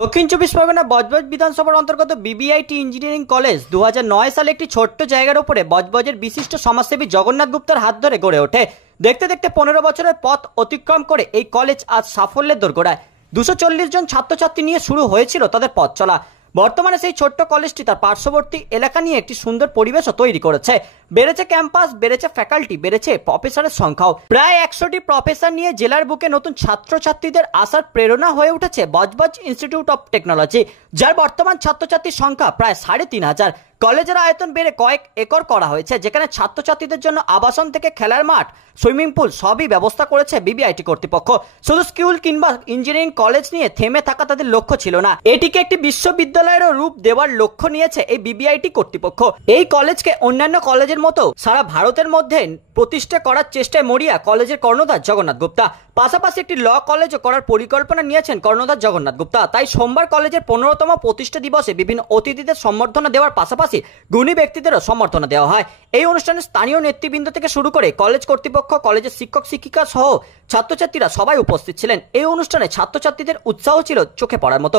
দক্ষিণ চব্বিশ পরগনা বজবজ বিধানসভার অন্তর্গত বিবিআইটি ইঞ্জিনিয়ারিং কলেজ 2009 সালে একটি ছোট্ট জায়গার উপরে বজবজের বিশিষ্ট সমাজসেবী জগন্নাথ গুপ্তার হাত ধরে গড়ে ওঠে। দেখতে দেখতে 15 বছরের পথ অতিক্রম করে এই কলেজ আজ সাফল্যের দোরগোড়ায়। 240 জন ছাত্রছাত্রী নিয়ে শুরু হয়েছিল তাদের পথ চলা। বর্তমানে সেই ছোট্ট কলেজটি তার পার্শ্ববর্তী এলাকা নিয়ে একটি সুন্দর পরিবেশও তৈরি করেছে। বেড়েছে ক্যাম্পাস, বেড়েছে ফ্যাকাল্টি, বেড়েছে প্রফেসরের সংখ্যাও। প্রায় 100টি প্রফেসর নিয়ে জেলার বুকে নতুন ছাত্রছাত্রীদের আসার প্রেরণা হয়ে উঠেছে বজবজ ইনস্টিটিউট অফ টেকনোলজি, যার বর্তমান ছাত্রছাত্রীর সংখ্যা প্রায় 3500। কলেজের আয়তন বেড়ে কয়েক একর করা হয়েছে, যেখানে ছাত্রছাত্রীদের জন্য আবাসন থেকে খেলার মাঠ, সুইমিং পুল সবই ব্যবস্থা করেছে বিবিআইটি কর্তৃপক্ষ। শুধু স্কুল কিংবা ইঞ্জিনিয়ারিং কলেজ নিয়ে থেমে থাকা তাদের লক্ষ্য ছিল না, এটিকে একটি বিশ্ববিদ্যালয়েরও রূপ দেওয়ার লক্ষ্য নিয়েছে এই বিবিআইটি কর্তৃপক্ষ। এই কলেজকে অন্যান্য কলেজের মতো সারা ভারতের মধ্যে প্রতিষ্ঠা করার চেষ্টায় মরিয়া কলেজের কর্ণধার জগন্নাথ গুপ্তা। পাশাপাশি একটি ল কলেজও করার পরিকল্পনা নিয়েছেন কর্ণধার জগন্নাথ গুপ্তা। তাই সোমবার কলেজের 15তম প্রতিষ্ঠা দিবসে বিভিন্ন অতিথিদের সম্বর্ধনা দেওয়ার পাশাপাশি গুণী ব্যক্তিদেরও সম্বর্ধনা দেওয়া হয়। এই অনুষ্ঠানে স্থানীয় নেতৃবৃন্দ থেকে শুরু করে কলেজ কর্তৃপক্ষ, কলেজের শিক্ষক শিক্ষিকা সহ ছাত্রছাত্রীরা সবাই উপস্থিত ছিলেন। এই অনুষ্ঠানে ছাত্রছাত্রীদের উৎসাহ ছিল চোখে পড়ার মতো।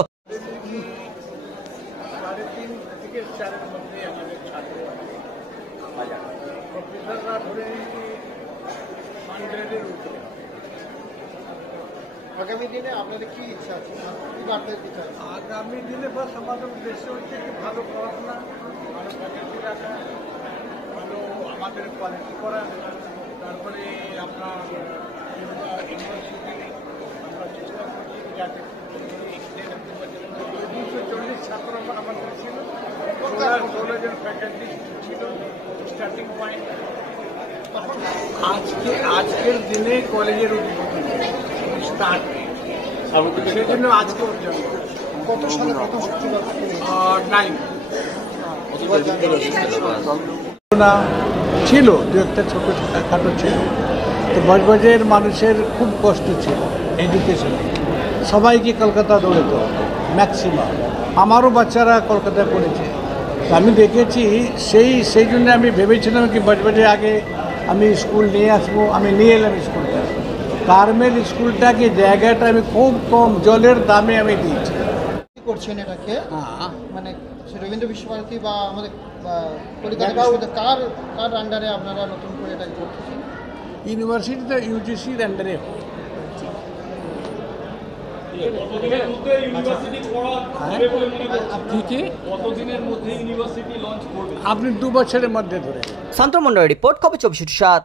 আগামী দিনে আপনাদের কি ইচ্ছা আছে, কি বার্তা দিতে চান? আগামী দিনে বা আমাদের উদ্দেশ্য হচ্ছে কি ভালো পড়াশোনা, ভালো ফ্যাকাল্টি রাখা, ভালো আমাদের কোয়ালিটি করা, তারপরে আপনার ইউনিভার্সিটি আমরা চেষ্টা করছি যাতে 240 ছাত্র আমাদের ছিল, 16 জন ফ্যাকাল্টি ছিল স্টার্টিং পয়েন্ট। আজকের দিনে কলেজের উদ্বোধন স্টার্ট, সেজন্য আজকে পর্যন্ত কত সালে প্রথম সূচিপত্র 9 ছিল, দু একটা ছোট খাটো ছিল। তো বজবজের মানুষের খুব কষ্ট ছিল এডুকেশন, সবাইকে কলকাতা দৌড়াতে হতো ম্যাক্সিমাম। আমারও বাচ্চারা কলকাতায় পড়েছে। আমি দেখেছি সেই জন্য আমি ভেবেছিলাম কি বজবজে আগে আমি স্কুল নিয়ে আসবো। আমি নিয়ে এলাম স্কুলটা, কার্মেল স্কুলটাকে জায়গাটা আমি খুব কম জলের দামে আমি দিয়েছি। কি করছেন এটাকে? মানে রবীন্দ্র বিশ্বভারতী বা আমাদের কলকাতা বিশ্ববিদ্যালয় কার আন্ডারে আপনারা নতুন করে এটা করতেছেন? ইউনিভার্সিটিতে ইউজিসির আন্ডারে। আপনি 2 বছরের মধ্যে ধরে। শান্তমন্ডল রিপোর্ট, খবর 24/7।